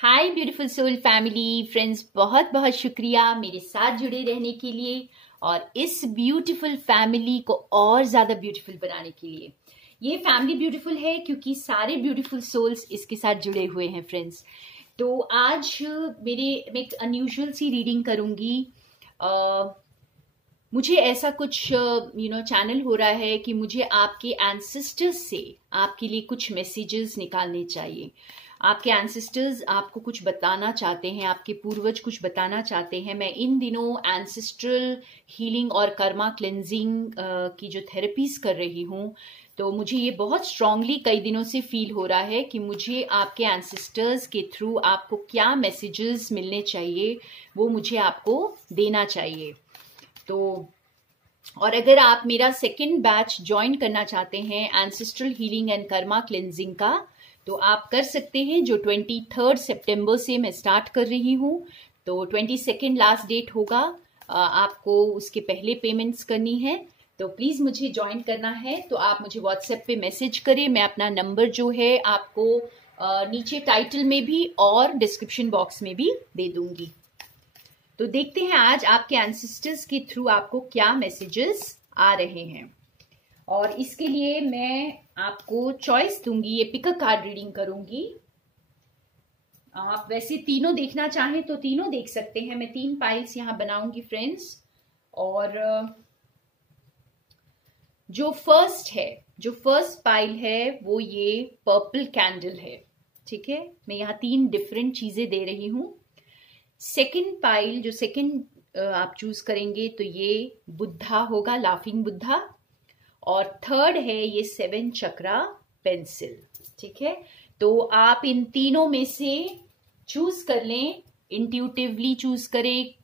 हाय beautiful soul family friends, बहुत बहुत शुक्रिया मेरे साथ जुड़े रहने के लिए और इस ब्यूटीफुल फैमिली को और ज़्यादा ब्यूटीफुल बनाने के लिए। ये फैमिली ब्यूटीफुल है क्योंकि सारे ब्यूटीफुल सोल्स इसके साथ जुड़े हुए हैं फ्रेंड्स। तो आज मैं एक अनयूजुअल सी रीडिंग करूँगी। मुझे ऐसा कुछ चैनल हो रहा है कि मुझे आपके एंसेस्टर्स से आपके लिए कुछ मैसेजेस निकालने चाहिए। आपके एंसेस्टर्स आपको कुछ बताना चाहते हैं, आपके पूर्वज कुछ बताना चाहते हैं। मैं इन दिनों एंसेस्ट्रल हीलिंग और कर्मा क्लेंजिंग की जो थेरेपीज कर रही हूँ, तो मुझे ये बहुत स्ट्रांगली कई दिनों से फील हो रहा है कि मुझे आपके एंसेस्टर्स के थ्रू आपको क्या मैसेजेस मिलने चाहिए, वो मुझे आपको देना चाहिए। तो और अगर आप मेरा सेकेंड बैच ज्वाइन करना चाहते हैं ancestral healing and Karma cleansing का, तो आप कर सकते हैं। जो 23 सितंबर से मैं स्टार्ट कर रही हूँ, तो 22 लास्ट डेट होगा। आपको उसके पहले पेमेंट्स करनी है, तो प्लीज़ मुझे ज्वाइन करना है तो आप मुझे व्हाट्सएप पे मैसेज करें। मैं अपना नंबर जो है आपको नीचे टाइटल में भी और डिस्क्रिप्शन बॉक्स में भी दे दूंगी। तो देखते हैं आज आपके एंसेस्टर्स के थ्रू आपको क्या मैसेजेस आ रहे हैं। और इसके लिए मैं आपको चॉइस दूंगी, ये पिक अ कार्ड रीडिंग करूंगी। आप वैसे तीनों देखना चाहें तो तीनों देख सकते हैं। मैं 3 पाइल्स यहां बनाऊंगी फ्रेंड्स। और जो फर्स्ट पाइल है वो ये पर्पल कैंडल है, ठीक है। मैं यहाँ 3 डिफरेंट चीजें दे रही हूँ। सेकंड पाइल, जो सेकंड आप चूज करेंगे, तो ये बुद्धा होगा, लाफिंग बुद्धा। और थर्ड है ये 7 चक्रा पेंसिल, ठीक है। तो आप इन तीनों में से चूज कर लें, इंट्यूटिवली चूज करें,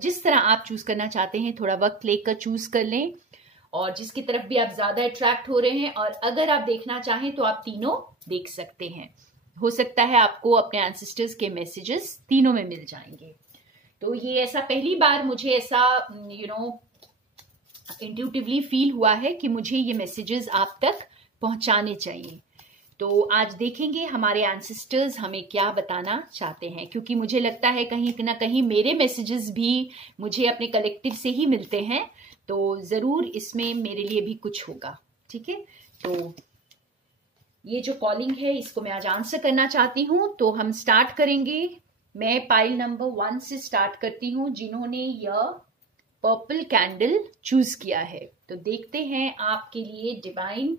जिस तरह आप चूज करना चाहते हैं। थोड़ा वक्त लेकर चूज कर लें और जिसकी तरफ भी आप ज्यादा अट्रैक्ट हो रहे हैं। और अगर आप देखना चाहें तो आप तीनों देख सकते हैं। हो सकता है आपको अपने एंसेस्टर्स के मैसेजेस तीनों में मिल जाएंगे। तो ये ऐसा पहली बार मुझे ऐसा इंट्यूटिवली फील हुआ है कि मुझे ये मैसेजेस आप तक पहुंचाने चाहिए। तो आज देखेंगे हमारे एंसेस्टर्स हमें क्या बताना चाहते हैं, क्योंकि मुझे लगता है कहीं ना कहीं मेरे मैसेजेस भी मुझे अपने कलेक्टिव से ही मिलते हैं। तो जरूर इसमें मेरे लिए भी कुछ होगा, ठीक है। तो ये जो कॉलिंग है इसको मैं आज आंसर करना चाहती हूँ। तो हम स्टार्ट करेंगे। मैं पाइल नंबर 1 से स्टार्ट करती हूँ, जिन्होंने यह पर्पल कैंडल चूज किया है। तो देखते हैं आपके लिए डिवाइन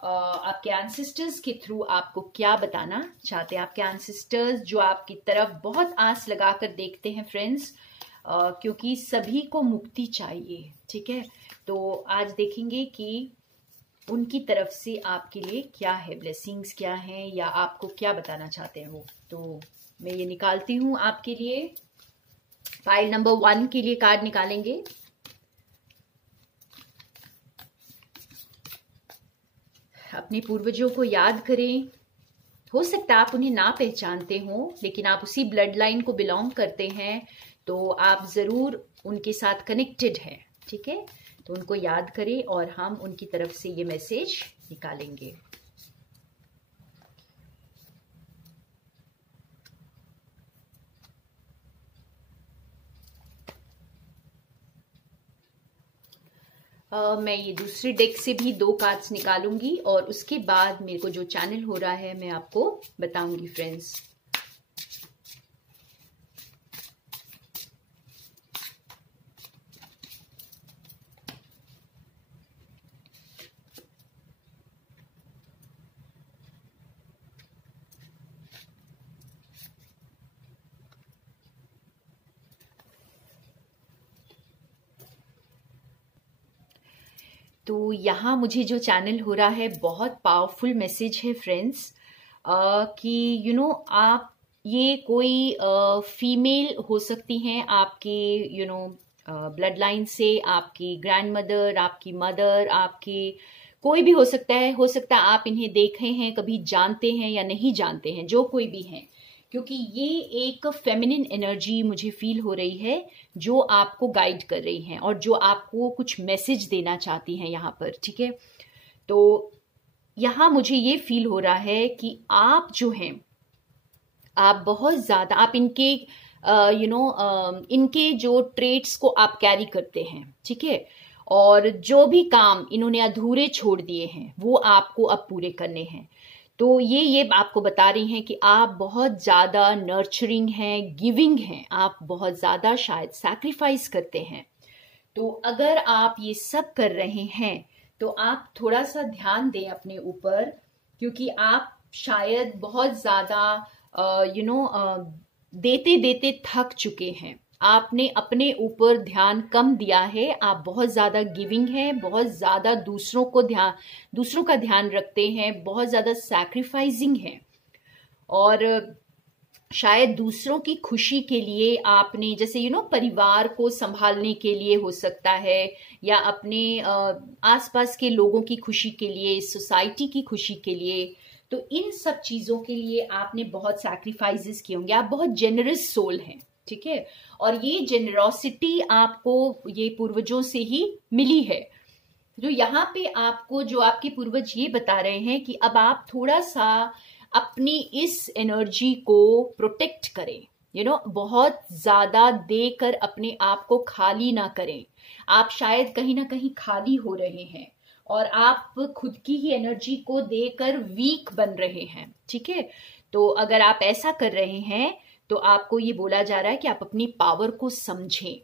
आपके एंसेस्टर्स के थ्रू आपको क्या बताना चाहते हैं। आपके एंसेस्टर्स जो आपकी तरफ बहुत आस लगाकर देखते हैं फ्रेंड्स, क्योंकि सभी को मुक्ति चाहिए, ठीक है। तो आज देखेंगे कि उनकी तरफ से आपके लिए क्या है, ब्लेसिंग्स क्या हैं, या आपको क्या बताना चाहते हो। तो मैं ये निकालती हूँ आपके लिए। फाइल नंबर 1 के लिए कार्ड निकालेंगे। अपने पूर्वजों को याद करें। हो सकता है आप उन्हें ना पहचानते हो, लेकिन आप उसी ब्लड लाइन को बिलोंग करते हैं, तो आप जरूर उनके साथ कनेक्टेड हैं, ठीक है। तो उनको याद करें और हम उनकी तरफ से ये मैसेज निकालेंगे। मैं ये दूसरे डेक से भी 2 कार्ड्स निकालूंगी और उसके बाद मेरे को जो चैनल हो रहा है मैं आपको बताऊंगी फ्रेंड्स। तो यहाँ मुझे जो चैनल हो रहा है बहुत पावरफुल मैसेज है फ्रेंड्स, कि आप ये कोई फीमेल हो सकती हैं आपकी ब्लड लाइन से, आपकी ग्रैंड मदर, आपकी मदर, आपकी कोई भी हो सकता है। आप इन्हें देखे हैं, कभी जानते हैं या नहीं जानते हैं, जो कोई भी हैं, क्योंकि ये एक फेमिनिन एनर्जी मुझे फील हो रही है जो आपको गाइड कर रही है और जो आपको कुछ मैसेज देना चाहती हैं यहाँ पर, ठीक है। तो यहाँ मुझे ये फील हो रहा है कि आप जो हैं आप बहुत ज्यादा, आप इनके इनके जो ट्रेट्स को आप कैरी करते हैं, ठीक है। और जो भी काम इन्होंने अधूरे छोड़ दिए हैं वो आपको अब पूरे करने हैं। तो ये आपको बता रही हैं कि आप बहुत ज्यादा नर्चरिंग हैं, गिविंग हैं, आप बहुत ज्यादा शायद सैक्रिफाइस करते हैं। तो अगर आप ये सब कर रहे हैं तो आप थोड़ा सा ध्यान दें अपने ऊपर, क्योंकि आप शायद बहुत ज्यादा देते देते थक चुके हैं। आपने अपने ऊपर ध्यान कम दिया है, आप बहुत ज्यादा गिविंग हैं, बहुत ज्यादा दूसरों का ध्यान रखते हैं, बहुत ज्यादा सैक्रिफाइसिंग हैं। और शायद दूसरों की खुशी के लिए आपने, जैसे परिवार को संभालने के लिए हो सकता है, या अपने आसपास के लोगों की खुशी के लिए, सोसाइटी की खुशी के लिए, तो इन सब चीजों के लिए आपने बहुत सैक्रिफाइसेस किए होंगे। आप बहुत जेनरस सोल हैं, ठीक है। और ये जेनरोसिटी आपको ये पूर्वजों से ही मिली है। तो यहाँ पे आपको जो आपके पूर्वज ये बता रहे हैं कि अब आप थोड़ा सा अपनी इस एनर्जी को प्रोटेक्ट करें, बहुत ज्यादा देकर अपने आप को खाली ना करें। आप शायद कहीं ना कहीं खाली हो रहे हैं और आप खुद की ही एनर्जी को देकर वीक बन रहे हैं, ठीक है। तो अगर आप ऐसा कर रहे हैं तो आपको ये बोला जा रहा है कि आप अपनी पावर को समझें,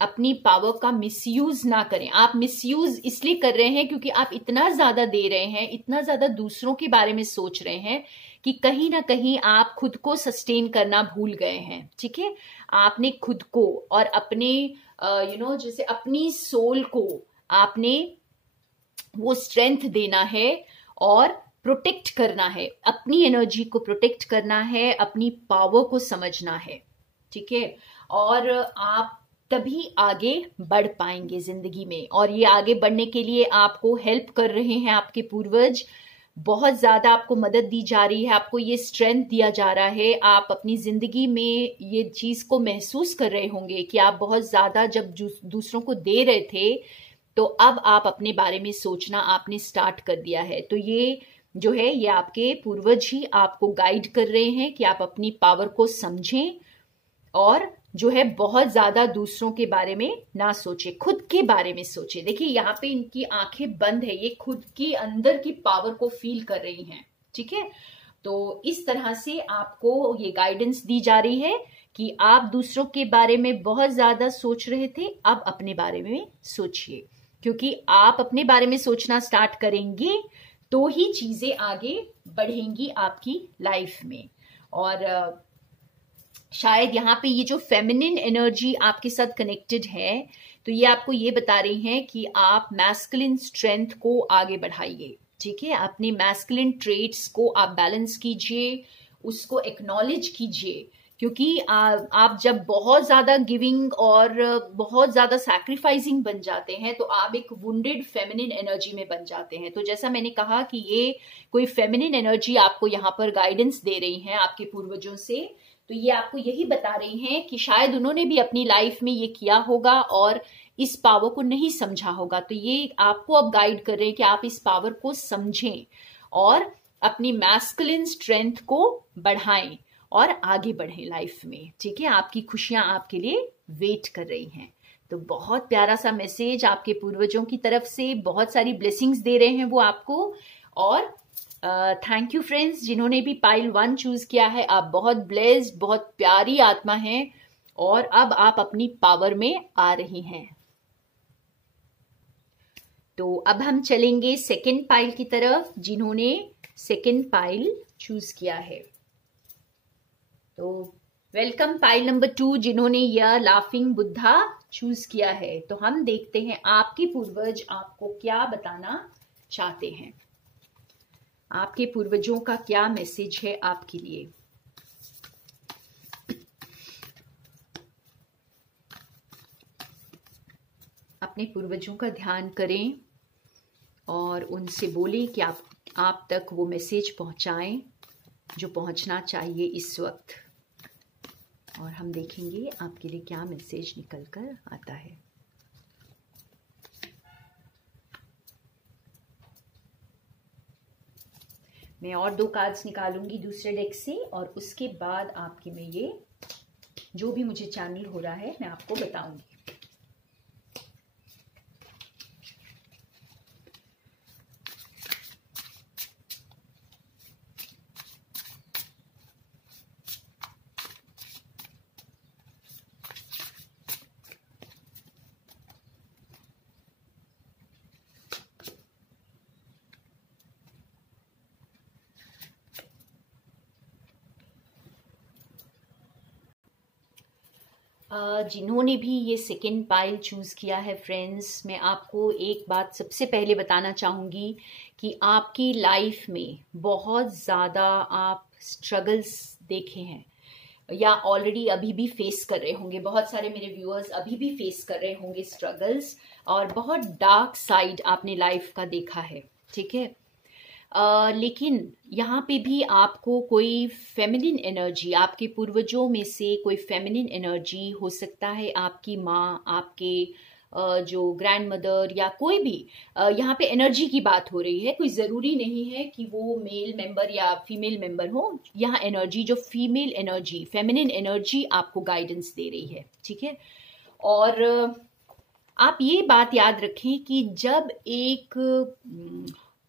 अपनी पावर का मिसयूज ना करें। आप मिसयूज इसलिए कर रहे हैं क्योंकि आप इतना ज्यादा दे रहे हैं, इतना ज्यादा दूसरों के बारे में सोच रहे हैं कि कहीं ना कहीं आप खुद को सस्टेन करना भूल गए हैं, ठीक है। आपने खुद को और अपने जैसे अपनी सोल को आपने वो स्ट्रेंथ देना है और प्रोटेक्ट करना है, अपनी एनर्जी को प्रोटेक्ट करना है, अपनी पावर को समझना है, ठीक है। और आप तभी आगे बढ़ पाएंगे जिंदगी में। और ये आगे बढ़ने के लिए आपको हेल्प कर रहे हैं आपके पूर्वज, बहुत ज्यादा आपको मदद दी जा रही है, आपको ये स्ट्रेंथ दिया जा रहा है। आप अपनी जिंदगी में ये चीज को महसूस कर रहे होंगे कि आप बहुत ज्यादा जब दूसरों को दे रहे थे, तो अब आप अपने बारे में सोचना आपने स्टार्ट कर दिया है। तो ये जो है, ये आपके पूर्वज ही आपको गाइड कर रहे हैं कि आप अपनी पावर को समझें और जो है बहुत ज्यादा दूसरों के बारे में ना सोचे, खुद के बारे में सोचे। देखिए यहाँ पे इनकी आंखें बंद है, ये खुद की अंदर की पावर को फील कर रही हैं, ठीक है। तो इस तरह से आपको ये गाइडेंस दी जा रही है कि आप दूसरों के बारे में बहुत ज्यादा सोच रहे थे, अब अपने बारे में सोचिए, क्योंकि आप अपने बारे में सोचना स्टार्ट करेंगे तो ही चीजें आगे बढ़ेंगी आपकी लाइफ में। और शायद यहाँ पे ये जो फेमिनिन एनर्जी आपके साथ कनेक्टेड है, तो ये आपको ये बता रही हैं कि आप मैस्कुलिन स्ट्रेंथ को आगे बढ़ाइए, ठीक है। अपने मैस्कुलिन ट्रेट्स को आप बैलेंस कीजिए, उसको एक्नॉलेज कीजिए, क्योंकि आप जब बहुत ज्यादा गिविंग और बहुत ज्यादा सैक्रिफाइसिंग बन जाते हैं तो आप एक वुंडेड फेमिनिन एनर्जी में बन जाते हैं। तो जैसा मैंने कहा कि ये कोई फेमिनिन एनर्जी आपको यहाँ पर गाइडेंस दे रही है आपके पूर्वजों से, तो ये आपको यही बता रही हैं कि शायद उन्होंने भी अपनी लाइफ में ये किया होगा और इस पावर को नहीं समझा होगा। तो ये आपको अब गाइड कर रहे हैं कि आप इस पावर को समझें और अपनी मैस्कुलिन स्ट्रेंथ को बढ़ाएं और आगे बढ़ें लाइफ में, ठीक है। आपकी खुशियां आपके लिए वेट कर रही हैं। तो बहुत प्यारा सा मैसेज आपके पूर्वजों की तरफ से, बहुत सारी ब्लेसिंग्स दे रहे हैं वो आपको। और थैंक यू फ्रेंड्स जिन्होंने भी पाइल 1 चूज किया है, आप बहुत ब्लेस्ड, बहुत प्यारी आत्मा हैं और अब आप अपनी पावर में आ रही हैं। तो अब हम चलेंगे सेकंड पाइल की तरफ, जिन्होंने सेकंड पाइल चूज किया है। तो वेलकम पाइल नंबर 2 जिन्होंने यह लाफिंग बुद्धा चूज किया है। तो हम देखते हैं आपके पूर्वज आपको क्या बताना चाहते हैं, आपके पूर्वजों का क्या मैसेज है आपके लिए। अपने पूर्वजों का ध्यान करें और उनसे बोलें कि आप तक वो मैसेज पहुंचाएं जो पहुंचना चाहिए इस वक्त। और हम देखेंगे आपके लिए क्या मैसेज निकल कर आता है। मैं और 2 कार्ड्स निकालूंगी दूसरे डेक से और उसके बाद आपके में ये जो भी मुझे चैनल हो रहा है मैं आपको बताऊंगी। जिन्होंने भी ये सेकेंड पाइल चूज़ किया है फ्रेंड्स, मैं आपको एक बात सबसे पहले बताना चाहूँगी कि आपकी लाइफ में बहुत ज़्यादा आप स्ट्रगल्स देखे हैं या ऑलरेडी अभी भी फेस कर रहे होंगे। बहुत सारे मेरे व्यूअर्स अभी भी फेस कर रहे होंगे स्ट्रगल्स, और बहुत डार्क साइड आपने लाइफ का देखा है, ठीक है। लेकिन यहाँ पे भी आपको कोई फेमिनिन एनर्जी, आपके पूर्वजों में से कोई फेमिनिन एनर्जी हो सकता है, आपकी माँ, आपके जो ग्रैंड मदर या कोई भी यहाँ पे एनर्जी की बात हो रही है। कोई ज़रूरी नहीं है कि वो मेल मेंबर या फीमेल मेंबर हो। यहाँ एनर्जी जो फीमेल एनर्जी, फेमिनिन एनर्जी आपको गाइडेंस दे रही है, ठीक है। और आप ये बात याद रखें कि जब एक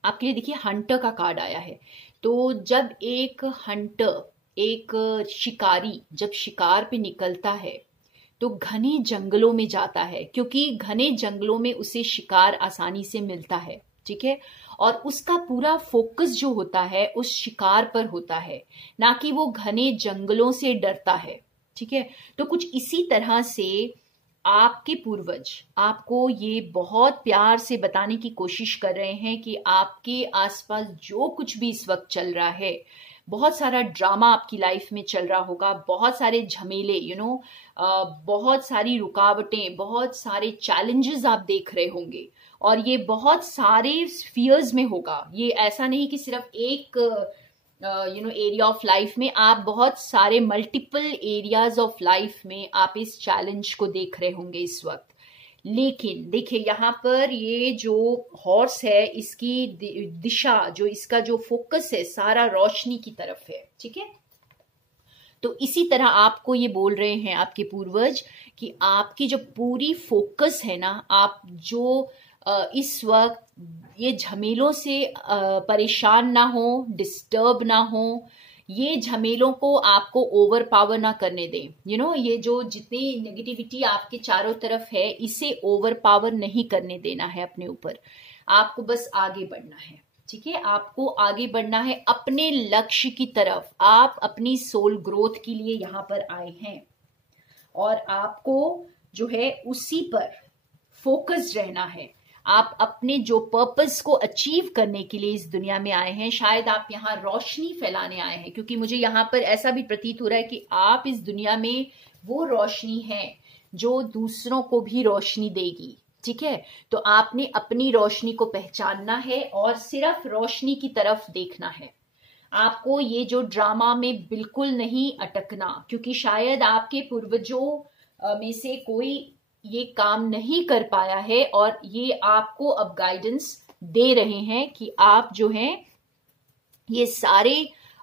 आपके लिए देखिए हंटर का कार्ड आया है, तो जब एक हंटर, एक शिकारी जब शिकार पे निकलता है तो घने जंगलों में जाता है, क्योंकि घने जंगलों में उसे शिकार आसानी से मिलता है, ठीक है। और उसका पूरा फोकस जो होता है उस शिकार पर होता है, ना कि वो घने जंगलों से डरता है, ठीक है। तो कुछ इसी तरह से आपके पूर्वज आपको ये बहुत प्यार से बताने की कोशिश कर रहे हैं कि आपके आसपास जो कुछ भी इस वक्त चल रहा है, बहुत सारा ड्रामा आपकी लाइफ में चल रहा होगा, बहुत सारे झमेले, बहुत सारी रुकावटें, बहुत सारे चैलेंजेस आप देख रहे होंगे, और ये बहुत सारे स्फीयर्स में होगा। ये ऐसा नहीं कि सिर्फ एक एरिया ऑफ लाइफ में, आप बहुत सारे मल्टीपल एरियाज ऑफ लाइफ में आप इस चैलेंज को देख रहे होंगे इस वक्त। लेकिन देखिए यहाँ पर ये जो हॉर्स है, इसकी दिशा, जो इसका जो फोकस है सारा रोशनी की तरफ है, ठीक है। तो इसी तरह आपको ये बोल रहे हैं आपके पूर्वज कि आपकी जो पूरी फोकस है ना, आप जो इस वक्त ये झमेलों से परेशान ना हो, डिस्टर्ब ना हो, ये झमेलों को आपको ओवर पावर ना करने दें। ये जो जितनी नेगेटिविटी आपके चारों तरफ है, इसे ओवर पावर नहीं करने देना है अपने ऊपर। आपको बस आगे बढ़ना है, ठीक है। आपको आगे बढ़ना है अपने लक्ष्य की तरफ। आप अपनी सोल ग्रोथ के लिए यहाँ पर आए हैं और आपको जो है उसी पर फोकस रहना है। आप अपने जो पर्पस को अचीव करने के लिए इस दुनिया में आए हैं। शायद आप यहाँ रोशनी फैलाने आए हैं, क्योंकि मुझे यहाँ पर ऐसा भी प्रतीत हो रहा है कि आप इस दुनिया में वो रोशनी है जो दूसरों को भी रोशनी देगी, ठीक है। तो आपने अपनी रोशनी को पहचानना है और सिर्फ रोशनी की तरफ देखना है। आपको ये जो ड्रामा में बिल्कुल नहीं अटकना, क्योंकि शायद आपके पूर्वजों में से कोई ये काम नहीं कर पाया है और ये आपको अब गाइडेंस दे रहे हैं कि आप जो हैं ये सारे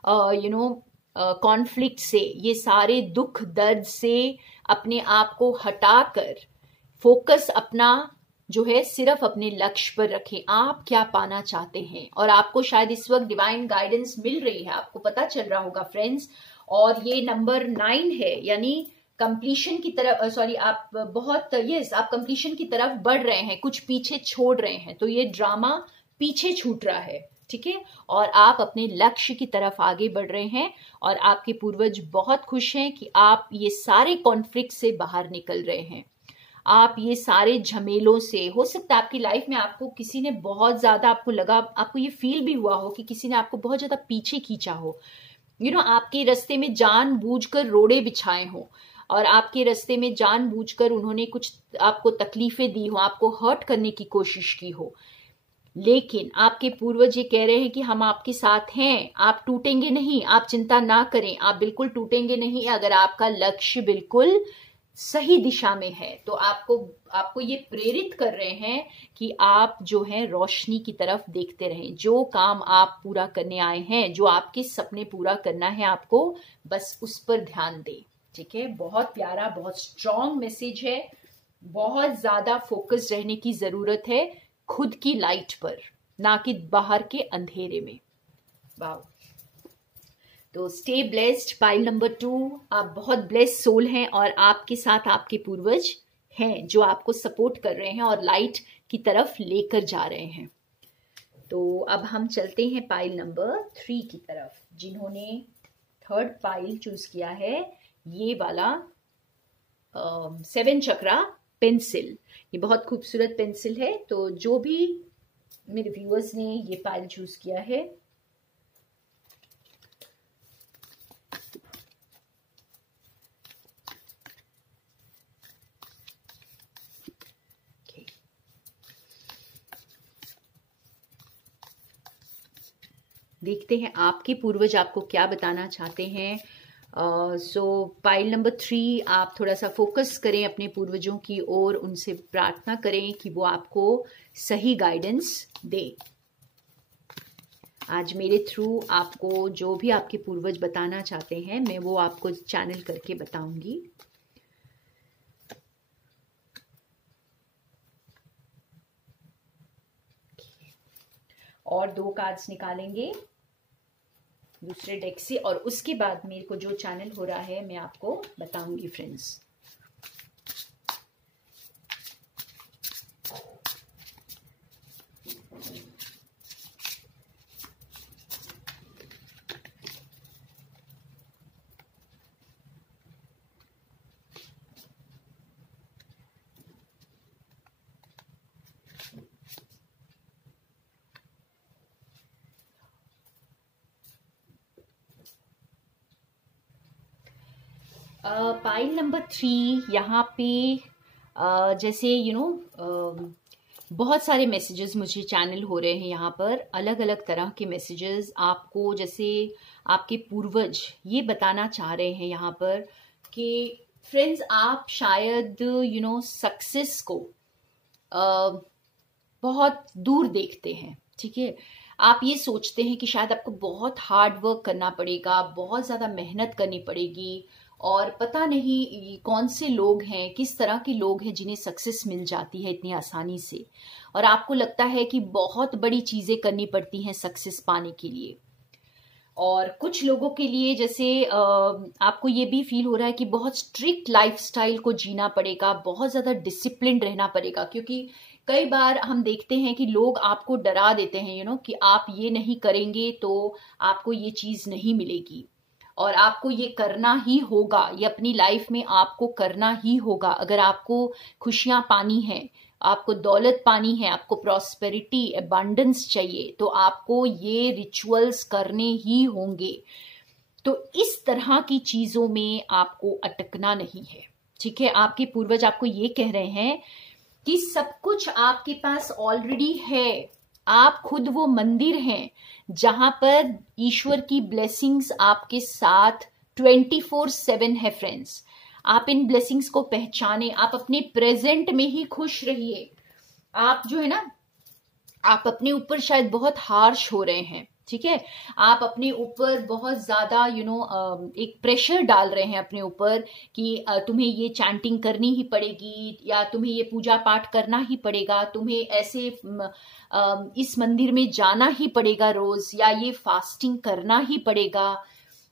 कॉन्फ्लिक्ट से, ये सारे दुख दर्द से अपने आप को हटाकर फोकस अपना जो है सिर्फ अपने लक्ष्य पर रखें। आप क्या पाना चाहते हैं, और आपको शायद इस वक्त डिवाइन गाइडेंस मिल रही है, आपको पता चल रहा होगा फ्रेंड्स। और ये नंबर 9 है, यानी कंप्लीशन की तरफ, सॉरी, आप बहुत आप कंप्लीशन की तरफ बढ़ रहे हैं, कुछ पीछे छोड़ रहे हैं, तो ये ड्रामा पीछे छूट रहा है, ठीक है। और आप अपने लक्ष्य की तरफ आगे बढ़ रहे हैं और आपके पूर्वज बहुत खुश हैं कि आप ये सारे कॉन्फ्लिक्ट से बाहर निकल रहे हैं। आप ये सारे झमेलों से, हो सकता है आपकी लाइफ में आपको किसी ने बहुत ज्यादा, आपको लगा, आपको ये फील भी हुआ हो कि किसी ने आपको बहुत ज्यादा पीछे खींचा हो, आपके रास्ते में जानबूझकर रोड़े बिछाए हो और आपके रास्ते में जानबूझकर उन्होंने कुछ आपको तकलीफें दी हो, आपको हर्ट करने की कोशिश की हो। लेकिन आपके पूर्वज ये कह रहे हैं कि हम आपके साथ हैं, आप टूटेंगे नहीं, आप चिंता ना करें, आप बिल्कुल टूटेंगे नहीं अगर आपका लक्ष्य बिल्कुल सही दिशा में है। तो आपको ये प्रेरित कर रहे हैं कि आप जो है रोशनी की तरफ देखते रहें। जो काम आप पूरा करने आए हैं, जो आपके सपने पूरा करना है आपको, बस उस पर ध्यान दें। ठीक है, बहुत प्यारा, बहुत स्ट्रॉन्ग मैसेज है। बहुत ज्यादा फोकस रहने की जरूरत है खुद की लाइट पर, ना कि बाहर के अंधेरे में। वाह। तो स्टे ब्लेस्ड। पाइल नंबर 2, आप बहुत ब्लेस्ड सोल हैं और आपके साथ आपके पूर्वज हैं जो आपको सपोर्ट कर रहे हैं और लाइट की तरफ लेकर जा रहे हैं। तो अब हम चलते हैं पाइल नंबर 3 की तरफ। जिन्होंने 3rd पाइल चूज किया है, ये वाला 7 चक्रा पेंसिल, ये बहुत खूबसूरत पेंसिल है। तो जो भी मेरे व्यूअर्स ने ये पाइल चूज किया है, देखते हैं आपके पूर्वज आपको क्या बताना चाहते हैं। सो पाइल नंबर 3, आप थोड़ा सा फोकस करें अपने पूर्वजों की ओर, उनसे प्रार्थना करें कि वो आपको सही गाइडेंस दे। आज मेरे थ्रू आपको जो भी आपके पूर्वज बताना चाहते हैं, मैं वो आपको चैनल करके बताऊंगी। और 2 कार्ड्स निकालेंगे दूसरे डेक से, और उसके बाद मेरे को जो चैनल हो रहा है मैं आपको बताऊंगी फ्रेंड्स। पाइल नंबर 3 यहाँ पे जैसे बहुत सारे मैसेजेस मुझे चैनल हो रहे हैं यहाँ पर, अलग अलग तरह के मैसेजेस आपको, जैसे आपके पूर्वज ये बताना चाह रहे हैं यहाँ पर कि फ्रेंड्स, आप शायद सक्सेस को बहुत दूर देखते हैं। ठीक है, आप ये सोचते हैं कि शायद आपको बहुत हार्ड वर्क करना पड़ेगा, बहुत ज़्यादा मेहनत करनी पड़ेगी, और पता नहीं कौन से लोग हैं, किस तरह के लोग हैं जिन्हें सक्सेस मिल जाती है इतनी आसानी से, और आपको लगता है कि बहुत बड़ी चीज़ें करनी पड़ती हैं सक्सेस पाने के लिए। और कुछ लोगों के लिए जैसे आपको ये भी फील हो रहा है कि बहुत स्ट्रिक्ट लाइफस्टाइल को जीना पड़ेगा, बहुत ज़्यादा डिसिप्लिन रहना पड़ेगा, क्योंकि कई बार हम देखते हैं कि लोग आपको डरा देते हैं कि आप ये नहीं करेंगे तो आपको ये चीज़ नहीं मिलेगी, और आपको ये करना ही होगा, ये अपनी लाइफ में आपको करना ही होगा। अगर आपको खुशियां पानी है, आपको दौलत पानी है, आपको प्रॉस्पेरिटी, अबंडेंस चाहिए, तो आपको ये रिचुअल्स करने ही होंगे। तो इस तरह की चीजों में आपको अटकना नहीं है। ठीक है, आपके पूर्वज आपको ये कह रहे हैं कि सब कुछ आपके पास ऑलरेडी है, आप खुद वो मंदिर हैं जहां पर ईश्वर की ब्लेसिंग्स आपके साथ 24/7 है फ्रेंड्स। आप इन ब्लेसिंग्स को पहचाने, आप अपने प्रेजेंट में ही खुश रहिए। आप जो है ना, आप अपने ऊपर शायद बहुत हार्श हो रहे हैं। ठीक है, आप अपने ऊपर बहुत ज्यादा एक प्रेशर डाल रहे हैं अपने ऊपर कि तुम्हें ये चैंटिंग करनी ही पड़ेगी, या तुम्हें ये पूजा पाठ करना ही पड़ेगा, तुम्हें ऐसे इस मंदिर में जाना ही पड़ेगा रोज, या ये फास्टिंग करना ही पड़ेगा,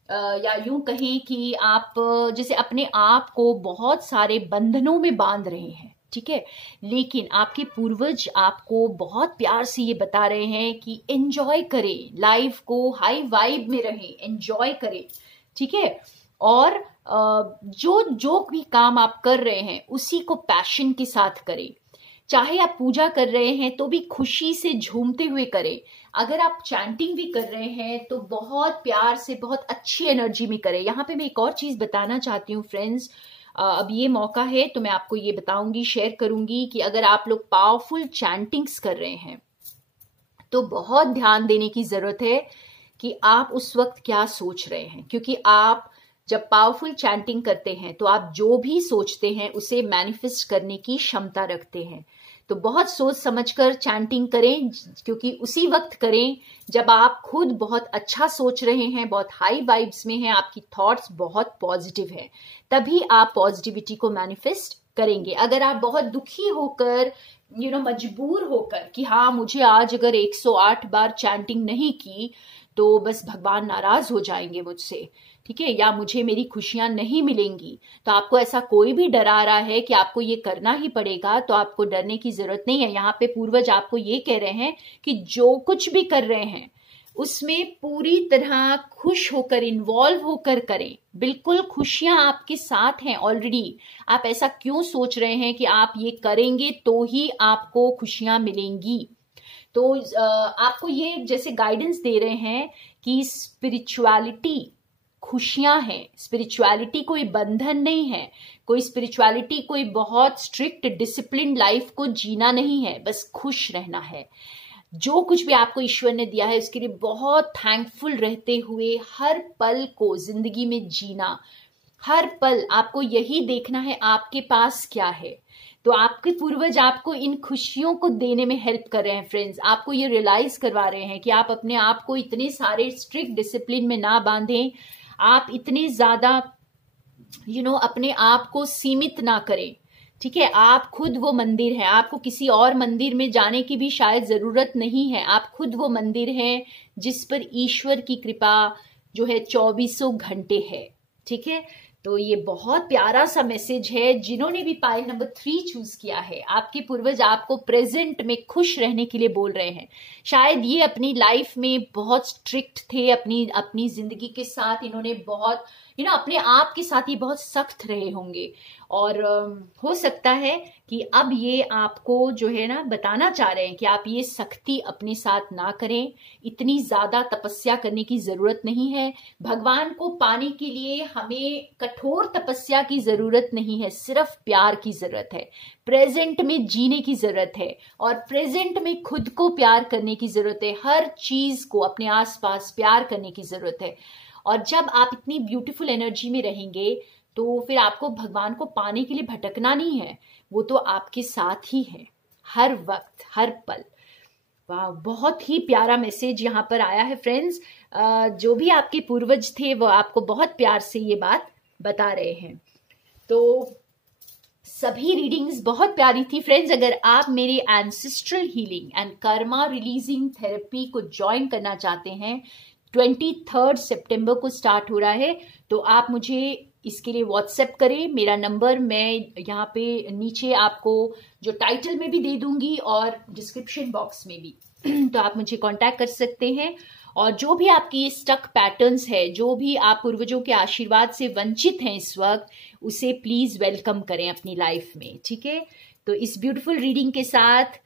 या यूं कहें कि आप जैसे अपने आप को बहुत सारे बंधनों में बांध रहे हैं। ठीक है, लेकिन आपके पूर्वज आपको बहुत प्यार से ये बता रहे हैं कि एंजॉय करें लाइफ को, हाई वाइब में रहें, एंजॉय करें। ठीक है, और जो भी काम आप कर रहे हैं उसी को पैशन के साथ करें। चाहे आप पूजा कर रहे हैं तो भी खुशी से झूमते हुए करें। अगर आप चैंटिंग भी कर रहे हैं तो बहुत प्यार से, बहुत अच्छी एनर्जी में करें। यहाँ पे मैं एक और चीज बताना चाहती हूँ फ्रेंड्स, अब ये मौका है तो मैं आपको ये बताऊंगी, शेयर करूंगी कि अगर आप लोग पावरफुल चैंटिंग्स कर रहे हैं तो बहुत ध्यान देने की जरूरत है कि आप उस वक्त क्या सोच रहे हैं, क्योंकि आप जब पावरफुल चैंटिंग करते हैं तो आप जो भी सोचते हैं उसे मैनिफेस्ट करने की क्षमता रखते हैं। तो बहुत सोच समझकर चैंटिंग करें, क्योंकि उसी वक्त करें जब आप खुद बहुत अच्छा सोच रहे हैं, बहुत हाई वाइब्स में हैं, आपकी थॉट्स बहुत पॉजिटिव है, तभी आप पॉजिटिविटी को मैनिफेस्ट करेंगे। अगर आप बहुत दुखी होकर मजबूर होकर कि हाँ मुझे आज अगर 108 बार चैंटिंग नहीं की तो बस भगवान नाराज हो जाएंगे मुझसे, ठीक है, या मुझे मेरी खुशियां नहीं मिलेंगी, तो आपको ऐसा कोई भी डरा रहा है कि आपको ये करना ही पड़ेगा, तो आपको डरने की जरूरत नहीं है। यहाँ पे पूर्वज आपको ये कह रहे हैं कि जो कुछ भी कर रहे हैं उसमें पूरी तरह खुश होकर, इन्वॉल्व होकर करें। बिल्कुल खुशियां आपके साथ हैं ऑलरेडी। आप ऐसा क्यों सोच रहे हैं कि आप ये करेंगे तो ही आपको खुशियां मिलेंगी? तो आपको ये जैसे गाइडेंस दे रहे हैं कि स्पिरिचुअलिटी खुशियां हैं। स्पिरिचुअलिटी कोई बंधन नहीं है, कोई स्पिरिचुअलिटी कोई बहुत स्ट्रिक्ट डिसिप्लिन लाइफ को जीना नहीं है, बस खुश रहना है। जो कुछ भी आपको ईश्वर ने दिया है उसके लिए बहुत थैंकफुल रहते हुए हर पल को जिंदगी में जीना। हर पल आपको यही देखना है आपके पास क्या है। तो आपके पूर्वज आपको इन खुशियों को देने में हेल्प कर रहे हैं फ्रेंड्स। आपको ये रियलाइज करवा रहे हैं कि आप अपने आप को इतने सारे स्ट्रिक्ट डिसिप्लिन में ना बांधें, आप इतने ज्यादा अपने आप को सीमित ना करें, ठीक है। आप खुद वो मंदिर है, आपको किसी और मंदिर में जाने की भी शायद जरूरत नहीं है। आप खुद वो मंदिर हैं जिस पर ईश्वर की कृपा जो है 24 घंटे है, ठीक है। तो ये बहुत प्यारा सा मैसेज है। जिन्होंने भी पाइल नंबर 3 चूज किया है, आपके पूर्वज आपको प्रेजेंट में खुश रहने के लिए बोल रहे हैं। शायद ये अपनी लाइफ में बहुत स्ट्रिक्ट थे, अपनी जिंदगी के साथ इन्होंने बहुत अपने आप के साथ ही बहुत सख्त रहे होंगे, और हो सकता है कि अब ये आपको जो है ना बताना चाह रहे हैं कि आप ये सख्ती अपने साथ ना करें। इतनी ज्यादा तपस्या करने की जरूरत नहीं है। भगवान को पाने के लिए हमें कठोर तपस्या की जरूरत नहीं है, सिर्फ प्यार की जरूरत है। प्रेजेंट में जीने की जरूरत है और प्रेजेंट में खुद को प्यार करने की जरूरत है। हर चीज को अपने आसपास प्यार करने की जरूरत है। और जब आप इतनी ब्यूटीफुल एनर्जी में रहेंगे तो फिर आपको भगवान को पाने के लिए भटकना नहीं है, वो तो आपके साथ ही है हर वक्त हर पल। वाह, बहुत ही प्यारा मैसेज यहाँ पर आया है फ्रेंड्स। जो भी आपके पूर्वज थे वो आपको बहुत प्यार से ये बात बता रहे हैं। तो सभी रीडिंग्स बहुत प्यारी थी फ्रेंड्स। अगर आप मेरी ancestral healing and Karma releasing therapy को ज्वाइन करना चाहते हैं, 23 सितंबर को स्टार्ट हो रहा है, तो आप मुझे इसके लिए व्हाट्सएप करें। मेरा नंबर मैं यहाँ पे नीचे आपको जो टाइटल में भी दे दूंगी और डिस्क्रिप्शन बॉक्स में भी तो आप मुझे कांटेक्ट कर सकते हैं। और जो भी आपकी स्टक पैटर्न्स है, जो भी आप पूर्वजों के आशीर्वाद से वंचित हैं इस वक्त, उसे प्लीज वेलकम करें अपनी लाइफ में, ठीक है। तो इस ब्यूटीफुल रीडिंग के साथ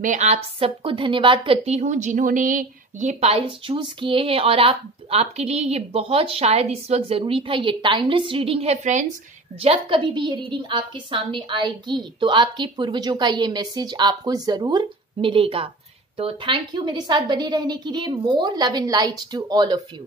मैं आप सबको धन्यवाद करती हूँ जिन्होंने ये पाइल्स चूज किए हैं, और आपके लिए ये बहुत शायद इस वक्त जरूरी था। ये टाइमलेस रीडिंग है फ्रेंड्स। जब कभी भी ये रीडिंग आपके सामने आएगी तो आपके पूर्वजों का ये मैसेज आपको जरूर मिलेगा। तो थैंक यू मेरे साथ बने रहने के लिए। More love and light to all of you.